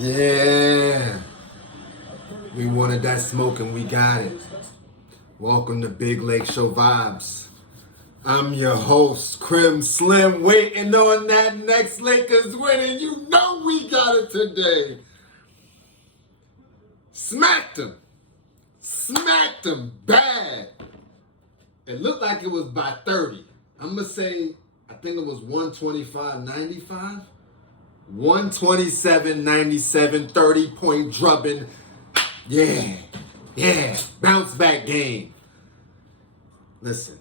Yeah, we wanted that smoke and we got it. Welcome to Big Lake Show Vibes. I'm your host, Crim Slim, waiting on that next Lakers win, and you know we got it today. Smacked him bad. It looked like it was by 30. I'm going to say, I think it was 125-95. 127-97, 30-point drubbing. Yeah, bounce back game. Listen,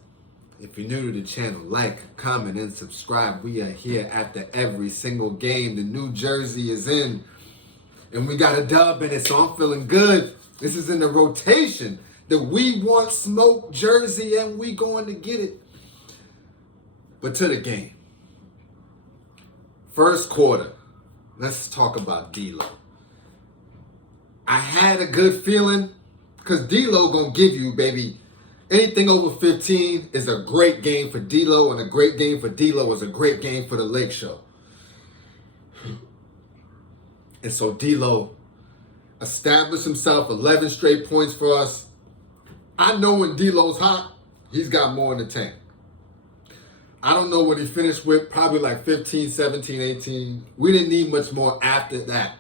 if you're new to the channel, like, comment, and subscribe. We are here after every single game. The New Jersey is in, and we got a dub in it, so I'm feeling good. This is in the rotation. The We Want Smoke jersey, and we going to get it. But to the game. First quarter. Let's talk about D-Lo. I had a good feeling because D-Lo gonna give you, baby, anything over 15 is a great game for D-Lo, and a great game for D-Lo is a great game for the Lake Show. And so D-Lo established himself 11 straight points for us. I know when D-Lo's hot, he's got more in the tank. I don't know what he finished with, probably like 15, 17, 18. We didn't need much more after that.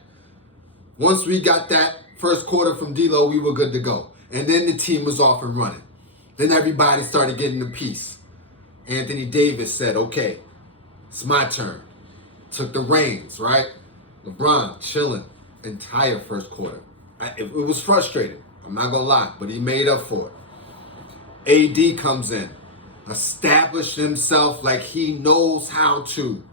Once we got that first quarter from D-Lo, we were good to go. And then the team was off and running. Then everybody started getting the piece. Anthony Davis said, okay, it's my turn. Took the reins, right? LeBron chilling entire first quarter. It was frustrating, I'm not going to lie, but he made up for it. AD comes in. Established himself like he knows how to.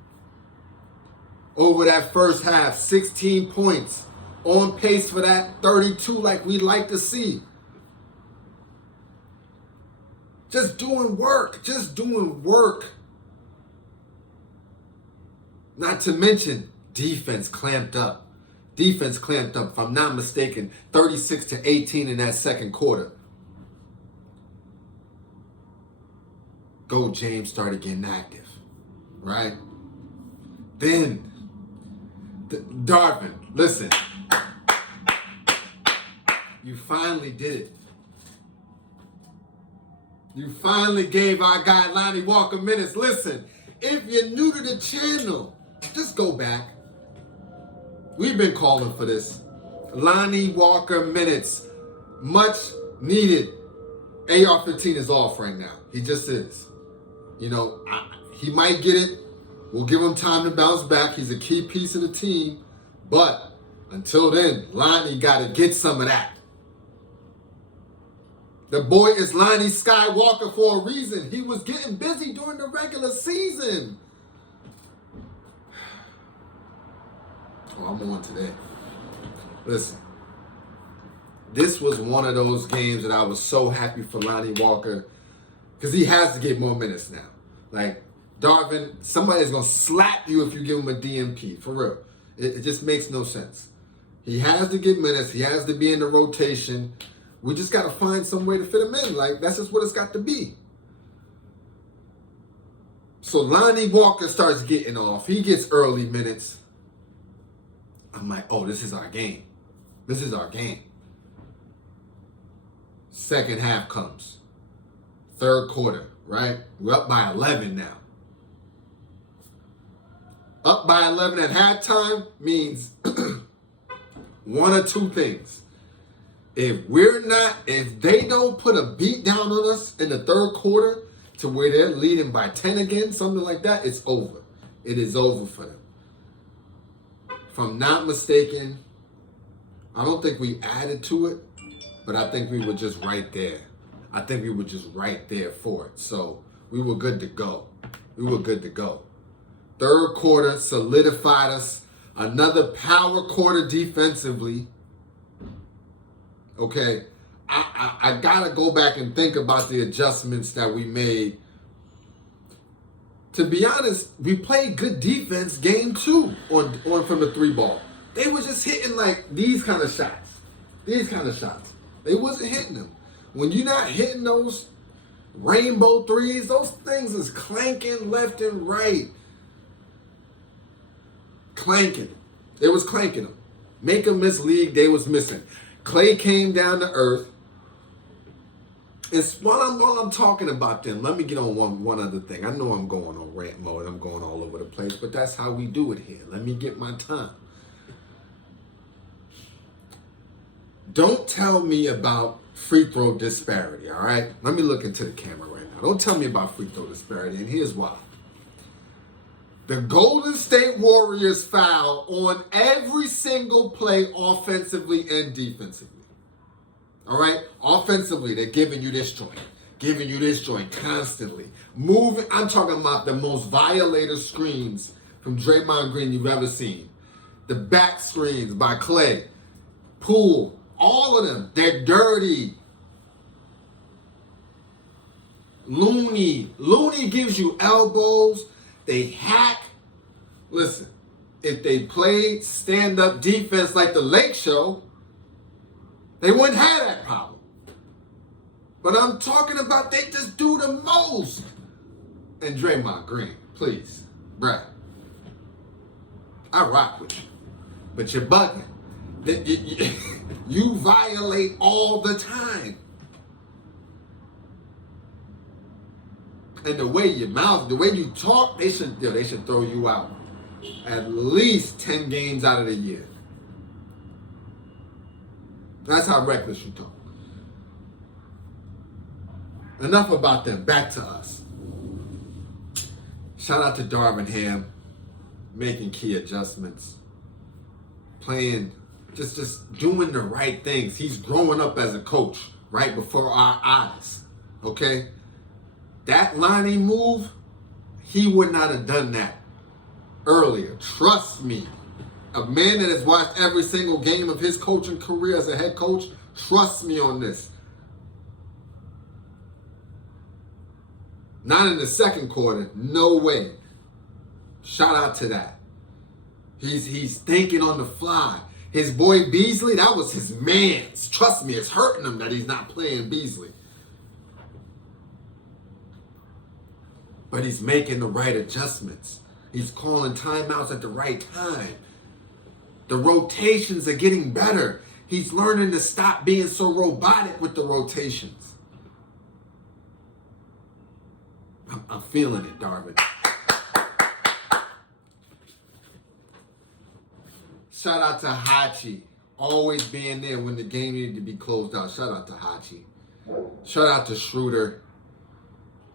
Over that first half, 16 points. On pace for that 32 like we like to see. Just doing work. Not to mention, defense clamped up. If I'm not mistaken, 36-18 in that second quarter. Go James started getting active, right? Then, Darvin, listen. You finally did it. You finally gave our guy Lonnie Walker minutes. Listen, if you're new to the channel, just go back. We've been calling for this. Lonnie Walker minutes. Much needed. AR-15 is off right now. He just is. You know, he might get it. We'll give him time to bounce back. He's a key piece of the team. But until then, Lonnie got to get some of that. The boy is Lonnie Skywalker for a reason. He was getting busy during the regular season. Oh, I'm on today. Listen. This was one of those games that I was so happy for Lonnie Walker. Because he has to get more minutes now. Like, Darvin, somebody's going to slap you if you give him a DMP. For real. It just makes no sense. He has to get minutes. He has to be in the rotation. We just got to find some way to fit him in. Like, that's just what it's got to be. So Lonnie Walker starts getting off. He gets early minutes. I'm like, oh, this is our game. Second half comes. Third quarter, right? We're up by 11 now. Up by 11 at halftime means one or two things. If they don't put a beat down on us in the third quarter to where they're leading by 10 again, something like that, it's over. It is over for them. If I'm not mistaken, I don't think we added to it, but I think we were just right there. For it. So we were good to go. Third quarter solidified us. Another power quarter defensively. Okay. I got to go back and think about the adjustments that we made. To be honest, we played good defense game 2 on from the 3 ball. They were just hitting like these kind of shots. They wasn't hitting them. When you're not hitting those rainbow threes, those things is clanking left and right. Clanking. It was clanking them. Make a miss league they was missing. Clay came down to earth. It's while I'm talking about them, let me get on one other thing. I know I'm going on rant mode. I'm going all over the place, but that's how we do it here. Let me get my time. Don't tell me about free throw disparity, all right? Let me look into the camera right now. Don't tell me about free throw disparity, and here's why. The Golden State Warriors foul on every single play offensively and defensively. All right? Offensively, they're giving you this joint constantly. Moving, I'm talking about the most violator screens from Draymond Green you've ever seen. The back screens by Clay, Poole, all of them, they're dirty. Looney gives you elbows. They hack. Listen, if they played stand-up defense like the LakeShow, they wouldn't have that problem. But I'm talking about they just do the most. And Draymond Green, please, bruh. I rock with you. But you're bugging. You violate all the time. And the way you mouth, the way you talk, they should throw you out at least 10 games out of the year. That's how reckless you talk. Enough about them. Back to us. Shout out to Darvin Ham, making key adjustments, playing, just doing the right things. He's growing up as a coach right before our eyes. Okay? That LONNIE move, he would not have done that earlier. Trust me. A man that has watched every single game of his coaching career as a head coach, trust me on this. Not in the second quarter, no way. Shout out to that. He's thinking on the fly. His boy Beasley, that was his man's. Trust me, it's hurting him that he's not playing Beasley. But he's making the right adjustments. He's calling timeouts at the right time. The rotations are getting better. He's learning to stop being so robotic with the rotations. I'm feeling it, Darvin. Shout out to Hachi, always being there when the game needed to be closed out. Shout out to Hachi. Shout out to Schroeder.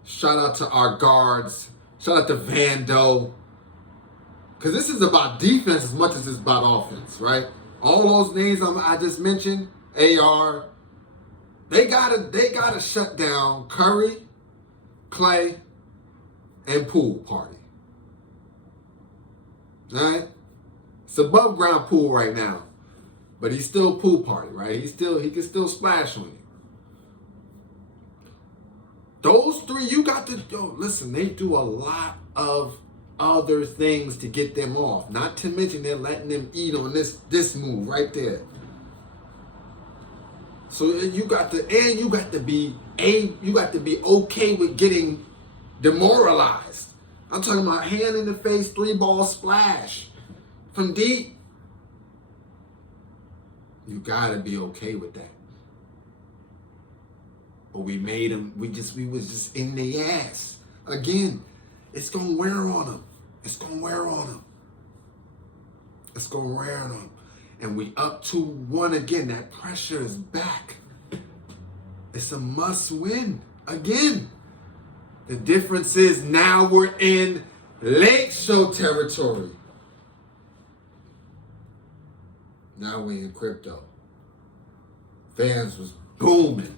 Shout out to our guards. Shout out to Vando. Because this is about defense as much as it's about offense, right? All those names I just mentioned, AR, they gotta shut down Curry, Clay, and Poole party. All right? It's above ground Poole right now. But he's still Poole party, right? He can still splash on you. Those three, you got to, listen, they do a lot of other things to get them off. Not to mention they're letting them eat on this move right there. So you got to be okay with getting demoralized. I'm talking about hand in the face, 3-ball splash from deep. You gotta be okay with that. But we made them, we was just in the ass. Again, it's gonna wear on them. It's gonna wear on them. It's gonna wear on them. And we up 2-1 again. That pressure is back. It's a must win again. The difference is now we're in LakeShow territory. Now we in crypto. Fans was booming.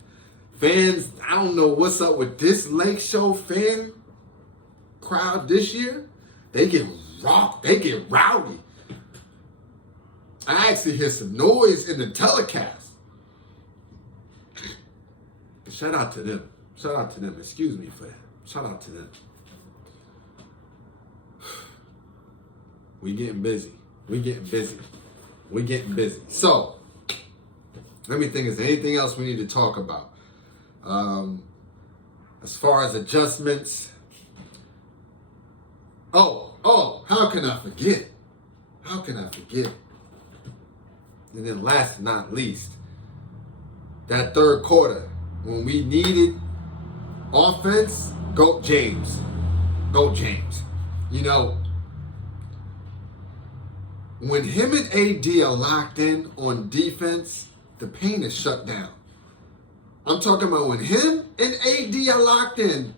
Fans, I don't know what's up with this LakeShow fan crowd this year. They get rocked. They get rowdy. I actually hear some noise in the telecast. Shout out to them. Shout out to them. Excuse me for that. Shout out to them. We getting busy. We getting busy. We getting busy. So, let me think, is there anything else we need to talk about? As far as adjustments. Oh, how can I forget? How can I forget? And then last but not least, that third quarter, when we needed offense, go James. Go James. You know, when him and AD are locked in on defense, the paint is shut down. I'm talking about when him and AD are locked in,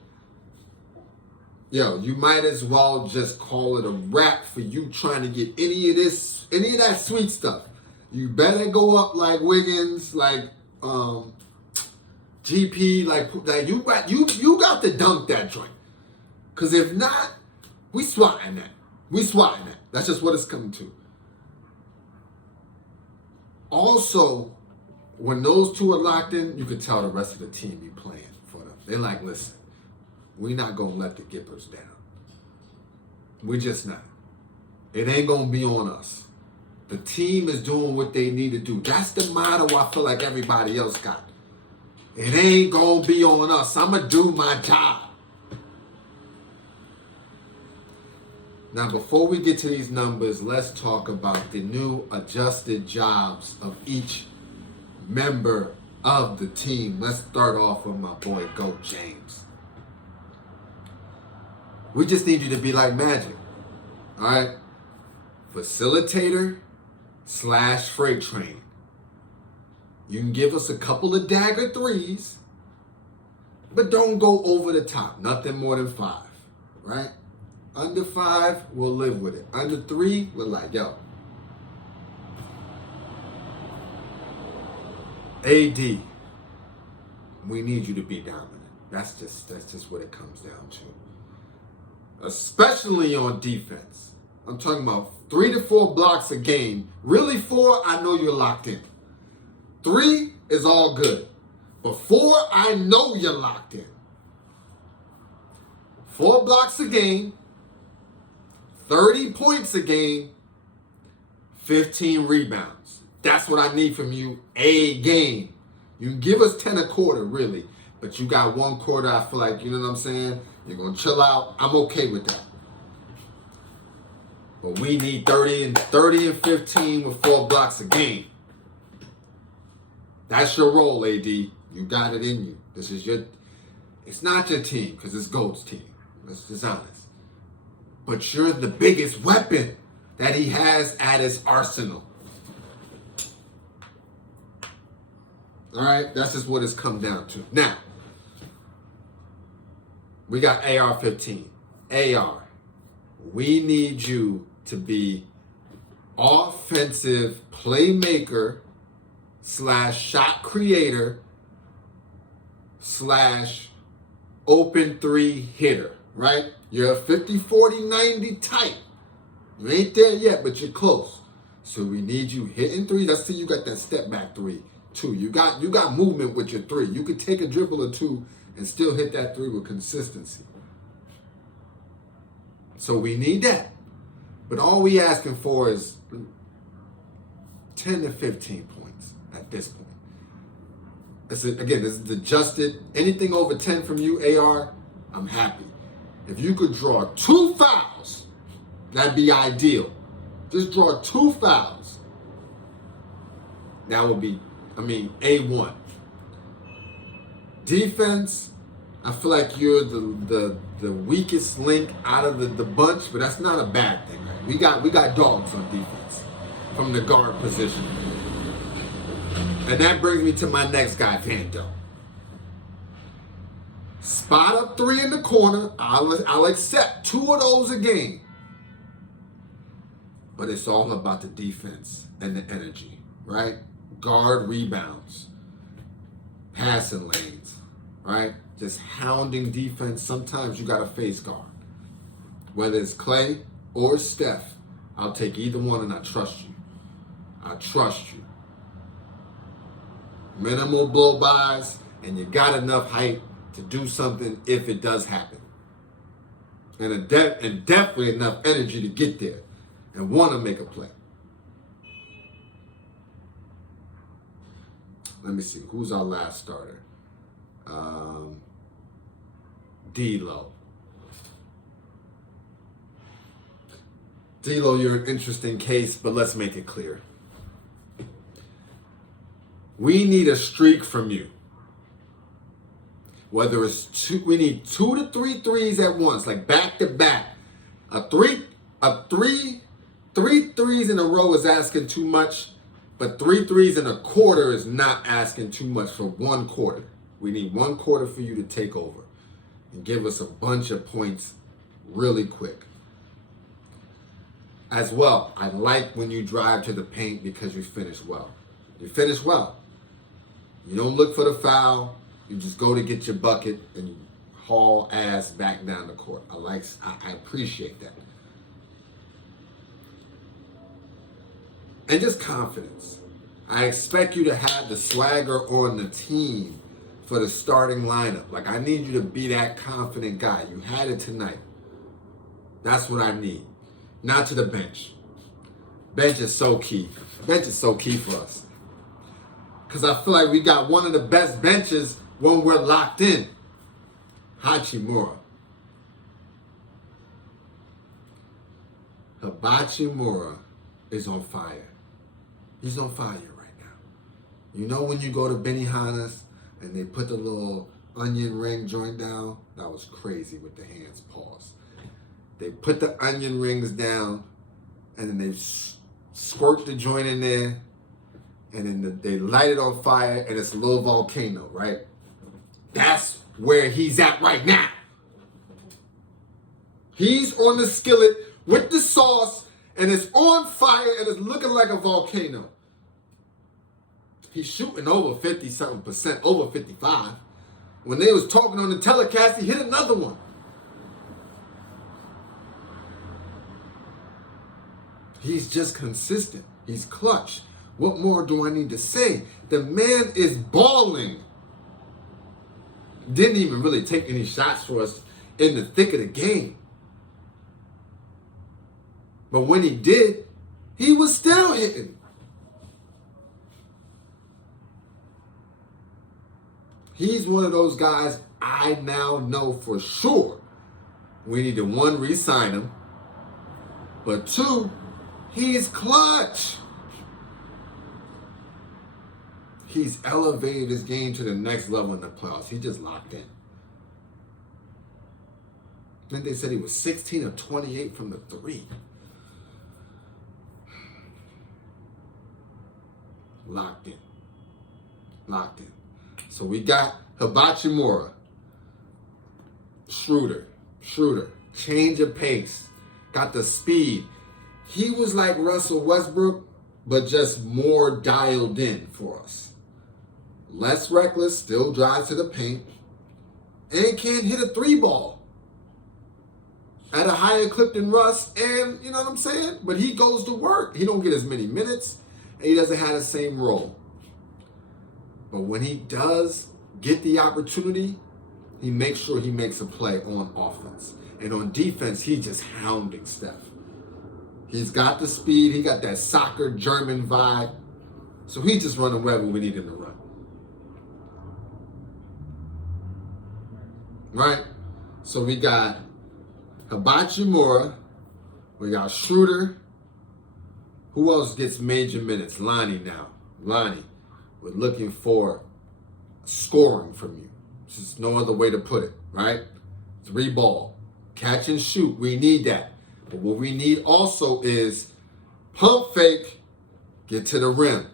yo, you might as well just call it a wrap for you trying to get any of that sweet stuff. You better go up like Wiggins, like GP, like you got to dunk that joint. Cause if not, we swatting that. That's just what it's coming to. Also, when those two are locked in, you can tell the rest of the team be playing for them. They're like, listen, we're not going to let the Gippers down. We're just not. It ain't going to be on us. The team is doing what they need to do. That's the motto I feel like everybody else got. It ain't going to be on us. I'm going to do my job. Now, before we get to these numbers, let's talk about the new adjusted jobs of each member of the team. Let's start off with my boy, Go James. We just need you to be like Magic, all right? Facilitator / freight train. You can give us a couple of dagger threes, but don't go over the top. Nothing more than 5, right? Under 5, we'll live with it. Under 3, we're like, yo. AD, we need you to be dominant. That's just what it comes down to. Especially on defense. I'm talking about 3 to 4 blocks a game. Really 4, I know you're locked in. 3 is all good. But 4, I know you're locked in. 4 blocks a game. 30 points a game, 15 rebounds. That's what I need from you a game. You can give us 10 a quarter, really. But you got 1 quarter, I feel like, you know what I'm saying? You're going to chill out. I'm okay with that. But we need 30 and 15 with 4 blocks a game. That's your role, AD. You got it in you. It's not your team, because it's Gold's team. Let's be honest. But you're the biggest weapon that he has at his arsenal. All right? That's just what it's come down to. Now, we got AR-15. AR, we need you to be offensive playmaker / shot creator / open 3 hitter, right? You're a 50, 40, 90 type. You ain't there yet, but you're close. So we need you hitting 3. Let's see, you got that step back 3, 2. You got movement with your 3. You could take a dribble or 2 and still hit that 3 with consistency. So we need that. But all we asking for is 10 to 15 points at this point. This is adjusted. Anything over 10 from you, AR, I'm happy. If you could draw 2 fouls, that'd be ideal. Just draw 2 fouls. That would be, A1. Defense, I feel like you're the weakest link out of the bunch, but that's not a bad thing, right? We got dogs on defense from the guard position. And that brings me to my next guy, Vando. Spot up 3 in the corner. I'll accept 2 of those a game. But it's all about the defense and the energy, right? Guard rebounds, passing lanes, right? Just hounding defense. Sometimes you got to face guard. Whether it's Clay or Steph, I'll take either one and I trust you. I trust you. Minimal blow-bys, and you got enough height to do something if it does happen. And definitely enough energy to get there and want to make a play. Let me see. Who's our last starter? D-Lo. D-Lo, you're an interesting case, but let's make it clear. We need a streak from you. Whether it's we need 2 to 3 threes at once, like back to back. Three threes in a row is asking too much, but 3 threes in a quarter is not asking too much for 1 quarter. We need 1 quarter for you to take over and give us a bunch of points really quick. As well, I like when you drive to the paint because you finish well. You finish well. You don't look for the foul. You just go to get your bucket and you haul ass back down the court. I appreciate that. And just confidence. I expect you to have the swagger on the team for the starting lineup. Like, I need you to be that confident guy. You had it tonight. That's what I need. Not to the bench. Bench is so key. Bench is so key for us. Because I feel like we got one of the best benches when we're locked in. Hachimura. Hachimura is on fire. He's on fire right now. You know when you go to Benihana's and they put the little onion ring joint down? That was crazy with the hands. Pause. They put the onion rings down and then they squirt the joint in there and then they light it on fire and it's a little volcano, right? That's where he's at right now. He's on the skillet with the sauce and it's on fire and it's looking like a volcano. He's shooting over 50-something%, over 55. When they was talking on the telecast, he hit another one. He's just consistent. He's clutch. What more do I need to say? The man is balling. Didn't even really take any shots for us in the thick of the game. But when he did, he was still hitting. He's one of those guys I now know for sure. We need to, 1, re-sign him. But 2, he's clutch. He's elevated his game to the next level in the playoffs. He just locked in. I think they said he was 16 of 28 from the 3. Locked in. Locked in. So we got Hachimura, Schroeder, change of pace, got the speed. He was like Russell Westbrook, but just more dialed in for us. Less reckless, still drives to the paint, and can't hit a 3-ball at a higher clip than Russ, and you know what I'm saying? But he goes to work. He don't get as many minutes, and he doesn't have the same role. But when he does get the opportunity, he makes sure he makes a play on offense. And on defense, he's just hounding Steph. He's got the speed. He got that soccer German vibe. So he's just running wherever we need him to run. Right? So we got Hachimura. We got Schroeder. Who else gets major minutes? Lonnie now. Lonnie. We're looking for scoring from you. There's just no other way to put it, right? 3-ball. Catch and shoot. We need that. But what we need also is pump fake, get to the rim,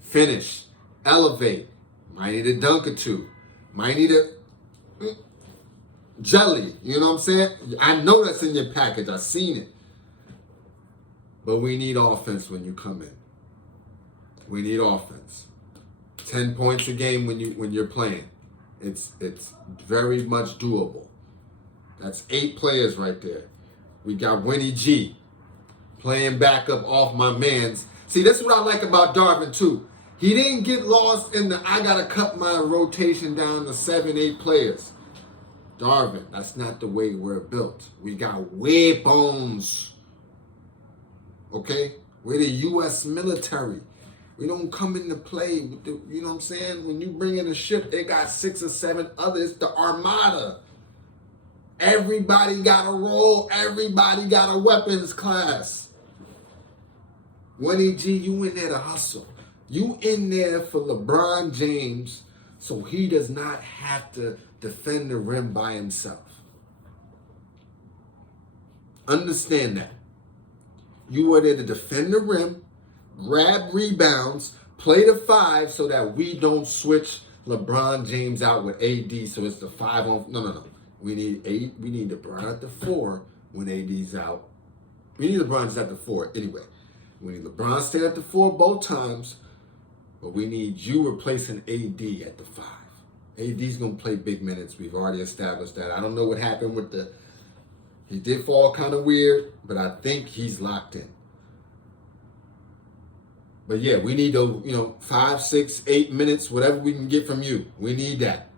finish, elevate. Might need a dunk or 2. Might need a jelly. You know what I'm saying? I know that's in your package. I've seen it. But we need offense when you come in. We need offense. 10 points a game when you're playing. It's very much doable. That's 8 players right there. We got Winnie G playing backup off my man's. See, that's what I like about Darvin too. He didn't get lost in the I gotta cut my rotation down to 7, 8 players. Darvin, that's not the way we're built. We got weapons. Okay? We're the U.S. military. We don't come into play with the, you know what I'm saying? When you bring in a ship, they got 6 or 7 others, the armada. Everybody got a role. Everybody got a weapons class. Winnie G, you in there to hustle. You in there for LeBron James so he does not have to defend the rim by himself. Understand that. You are there to defend the rim, grab rebounds, play the 5 so that we don't switch LeBron James out with AD so it's the 5 on. No. We need LeBron at the 4 when AD's out. We need LeBron just at the 4 anyway. We need LeBron stay at the 4 both times, but we need you replacing AD at the 5. AD's going to play big minutes. We've already established that. I don't know what happened with he did fall kind of weird, but I think he's locked in. But yeah, we need 5, 6, 8 minutes, whatever we can get from you. We need that.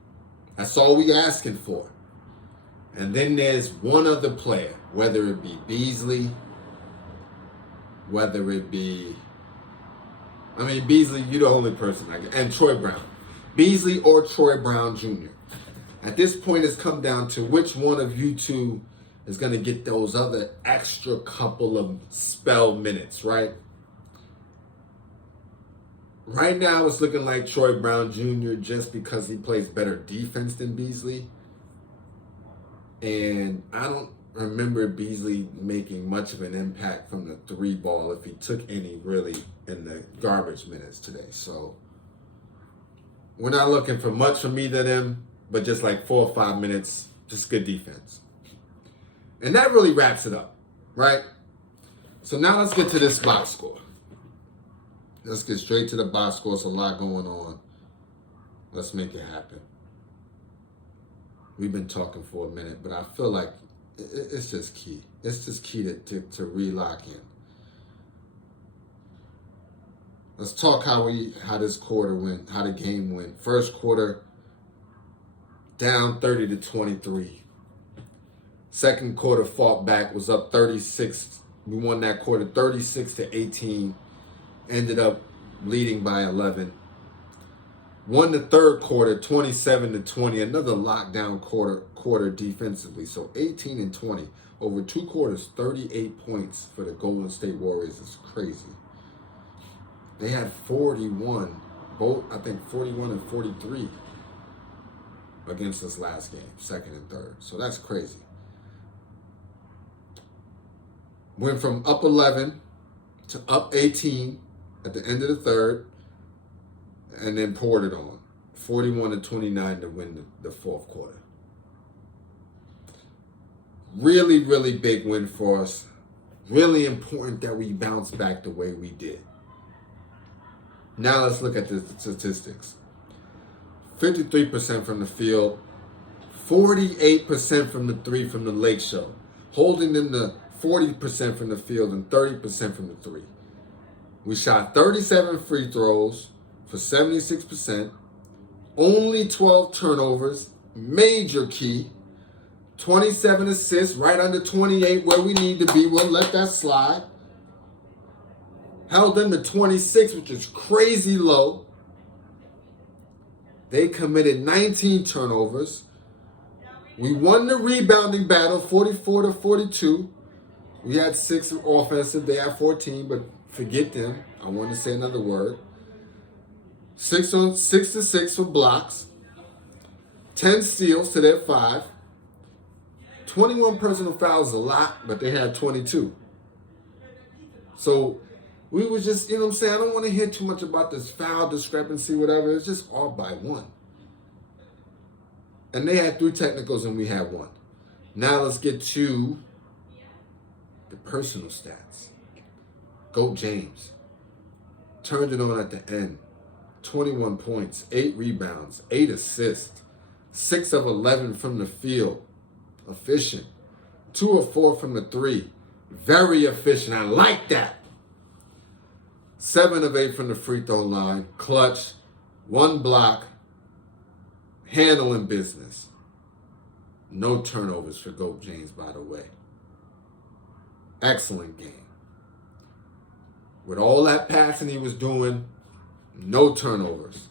That's all we asking for. And then there's one other player, whether it be Beasley, whether it be, Beasley, you're the only person and Troy Brown. Beasley or Troy Brown Jr. At this point, it's come down to which one of you two is going to get those other extra couple of spell minutes, right? Right now, it's looking like Troy Brown Jr. just because he plays better defense than Beasley. And I don't remember Beasley making much of an impact from the 3 ball, if he took any really in the garbage minutes today. So we're not looking for much from either of them, but just like 4 or 5 minutes, just good defense. And that really wraps it up, right? So now let's get to this box score. Let's get straight to the box score. It's a lot going on. Let's make it happen. We've been talking for a minute, but I feel like it's just key. It's just key to re-lock in. Let's talk how this quarter went, how the game went. First quarter, down 30-23. Second quarter, fought back, was up 36. We won that quarter 36-18. Ended up leading by 11. Won the third quarter 27-20. Another lockdown quarter defensively. So 18-20. Over 2 quarters, 38 points for the Golden State Warriors. It's crazy. They had 41, both, I think 41 and 43 against this last game, second and third. So that's crazy. Went from up 11 to up 18 at the end of the third, and then poured it on. 41-29 to win the fourth quarter. Really, really big win for us. Really important that we bounce back the way we did. Now let's look at the statistics. 53% from the field, 48% from the 3 from the LakeShow, holding them to 40% from the field and 30% from the 3. We shot 37 free throws for 76%, only 12 turnovers, major key, 27 assists, right under 28 where we need to be. We'll let that slide. Held them to 26, which is crazy low. They committed 19 turnovers. We won the rebounding battle, 44-42. We had 6 offensive. They had 14, but forget them. I want to say another word. 6 for blocks. 10 steals to their 5. 21 personal fouls is a lot, but they had 22. So we was just, I don't want to hear too much about this foul discrepancy, whatever. It's just all by 1. And they had 3 technicals and we had 1. Now let's get to the personal stats. Goat James turned it on at the end. 21 points, 8 rebounds, 8 assists, 6 of 11 from the field. Efficient. 2 of 4 from the 3. Very efficient. I like that. 7 of 8 from the free throw line. Clutch. 1 block. Handling business. No turnovers for Goat James, by the way. Excellent game. With all that passing he was doing, no turnovers.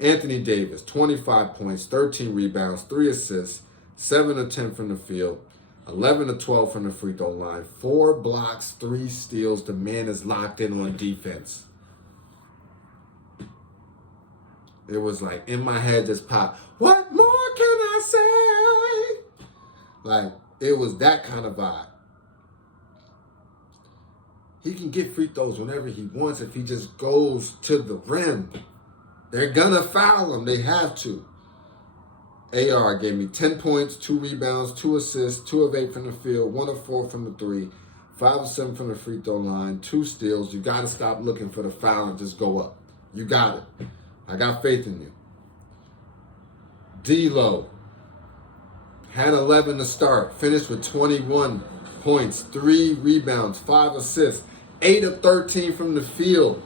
Anthony Davis, 25 points, 13 rebounds, 3 assists, 7 of 10 from the field, 11 of 12 from the free throw line, 4 blocks, 3 steals. The man is locked in on defense. It was like in my head just popped, what more can I say? Like, it was that kind of vibe. He can get free throws whenever he wants if he just goes to the rim. They're gonna foul him. They have to. AR gave me 10 points, 2 rebounds, 2 assists, 2 of 8 from the field, 1 of 4 from the 3, 5 of 7 from the free throw line, 2 steals. You got to stop looking for the foul and just go up. You got it. I got faith in you. D-Lo had 11 to start, finished with 21 points, 3 rebounds, 5 assists, 8 of 13 from the field,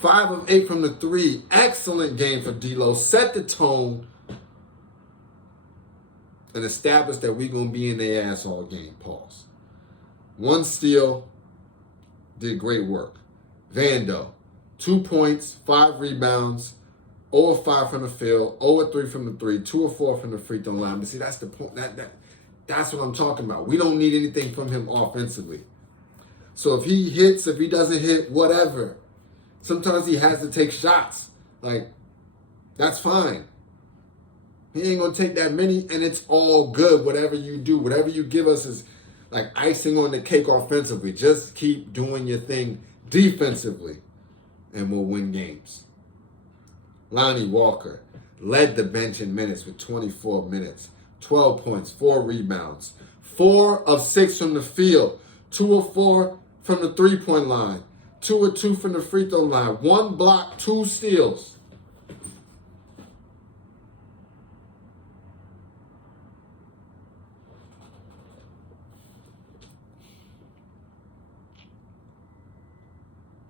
5 of 8 from the 3. Excellent game for D-Lo. Set the tone and established that we're going to be in their ass all game. Pause. 1 steal, did great work. Vando, 2 points, 5 rebounds, 0 of 5 from the field, 0 of 3 from the 3, 2 of 4 from the free throw line. But see, that's the point. That's what I'm talking about. We don't need anything from him offensively. So if he hits, if he doesn't hit, whatever. Sometimes he has to take shots. Like, that's fine. He ain't going to take that many, and it's all good. Whatever you do, whatever you give us is like icing on the cake offensively. Just keep doing your thing defensively, and we'll win games. Lonnie Walker led the bench in minutes with 24 minutes, 12 points, 4 rebounds, 4 of 6 from the field, 2 of 4 from the three-point line, 2 of 2 from the free throw line, 1 block, 2 steals.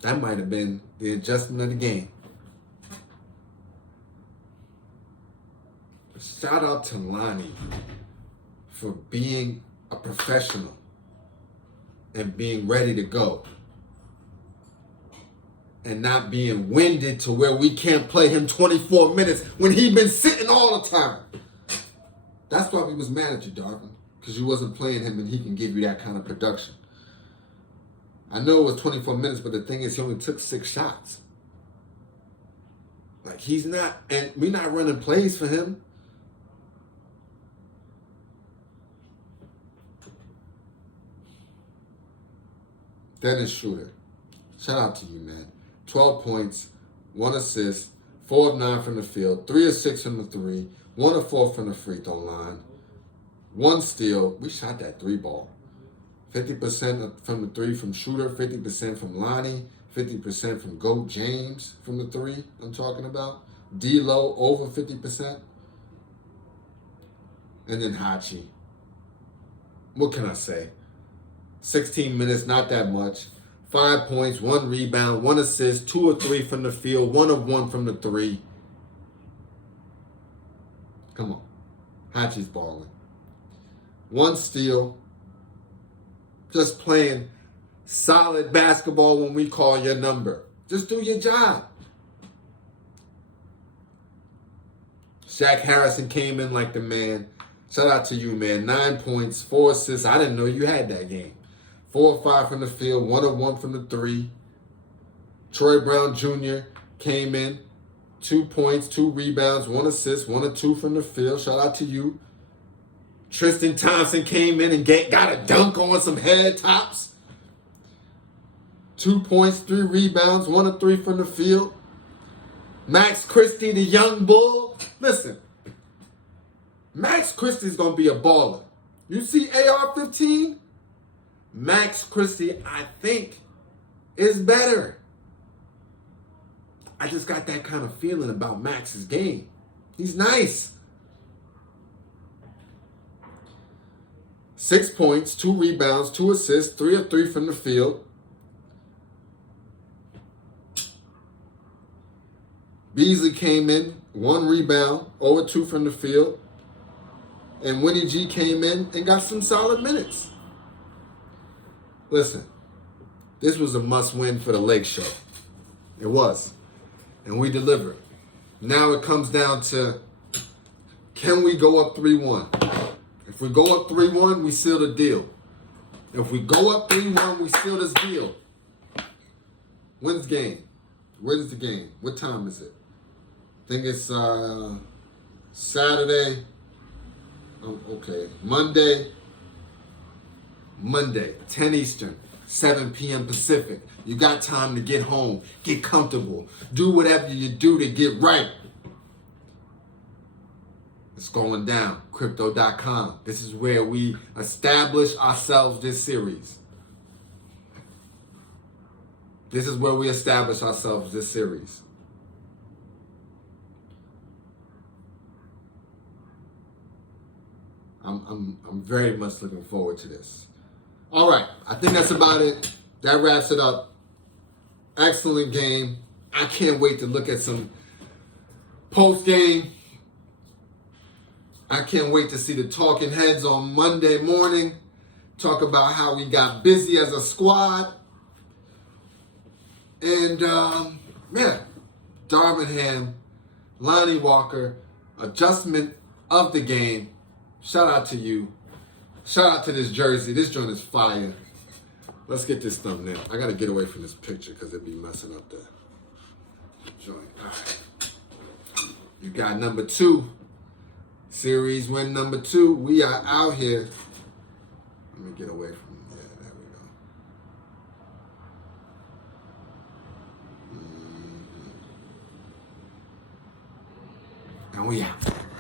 That might have been the adjustment of the game. Shout out to Lonnie for being a professional and being ready to go. And not being winded to where we can't play him 24 minutes when he been sitting all the time. That's why we was mad at you, Darvin, because you wasn't playing him and he can give you that kind of production. I know it was 24 minutes, but the thing is he only took 6 shots. Like, he's not, and we're not running plays for him. Dennis Schroeder, shout out to you, man. 12 points, 1 assist, 4 of 9 from the field, 3 of 6 from the 3, 1 of 4 from the free throw line, 1 steal. We shot that 3 ball. 50% from the 3 from Schroeder, 50% from Lonnie, 50% from Goat James from the 3 I'm talking about. D-Lo over 50%. And then Hachi. What can I say? 16 minutes, not that much. 5 points, 1 rebound, 1 assist, 2 of 3 from the field, 1 of 1 from the 3. Come on. Hachi's balling. 1 steal. Just playing solid basketball when we call your number. Just do your job. Shaq Harrison came in like the man. Shout out to you, man. 9 points, 4 assists. I didn't know you had that game. 4 of 5 from the field, 1 of 1 from the 3. Troy Brown Jr. came in. 2 points, 2 rebounds, 1 assist, 1 of 2 from the field. Shout out to you. Tristan Thompson came in and got a dunk on some head tops. 2 points, 3 rebounds, 1 of 3 from the field. Max Christie, the young bull. Listen, Max Christie's going to be a baller. You see AR-15? Max Christie, I think, is better. I just got that kind of feeling about Max's game. He's nice. 6 points, 2 rebounds, 2 assists, 3 of 3 from the field. Beasley came in, 1 rebound, 0 of 2 from the field. And Winnie G came in and got some solid minutes. Listen, this was a must-win for the LakeShow. It was. And we delivered. Now it comes down to, can we go up 3-1? If we go up 3-1, we seal the deal. If we go up 3-1, we seal this deal. When's game? When's the game? What time is it? think it's Saturday. Okay, Monday, 10 Eastern, 7 p.m. Pacific. You got time to get home, get comfortable, do whatever you do to get right. It's going down, crypto.com. This is where we establish ourselves this series. This is where we establish ourselves this series. I'm very much looking forward to this. All right, I think that's about it. That wraps it up. Excellent game. I can't wait to look at some post game. I can't wait to see the talking heads on Monday morning. Talk about how we got busy as a squad. And Darvin, Lonnie Walker, adjustment of the game. Shout out to you. Shout out to this jersey. This joint is fire. Let's get this thumbnail. I gotta get away from this picture because it'd be messing up the joint. All right. You got number 2. Series win number 2. We are out here. Let me get away from there. There we go. And we out.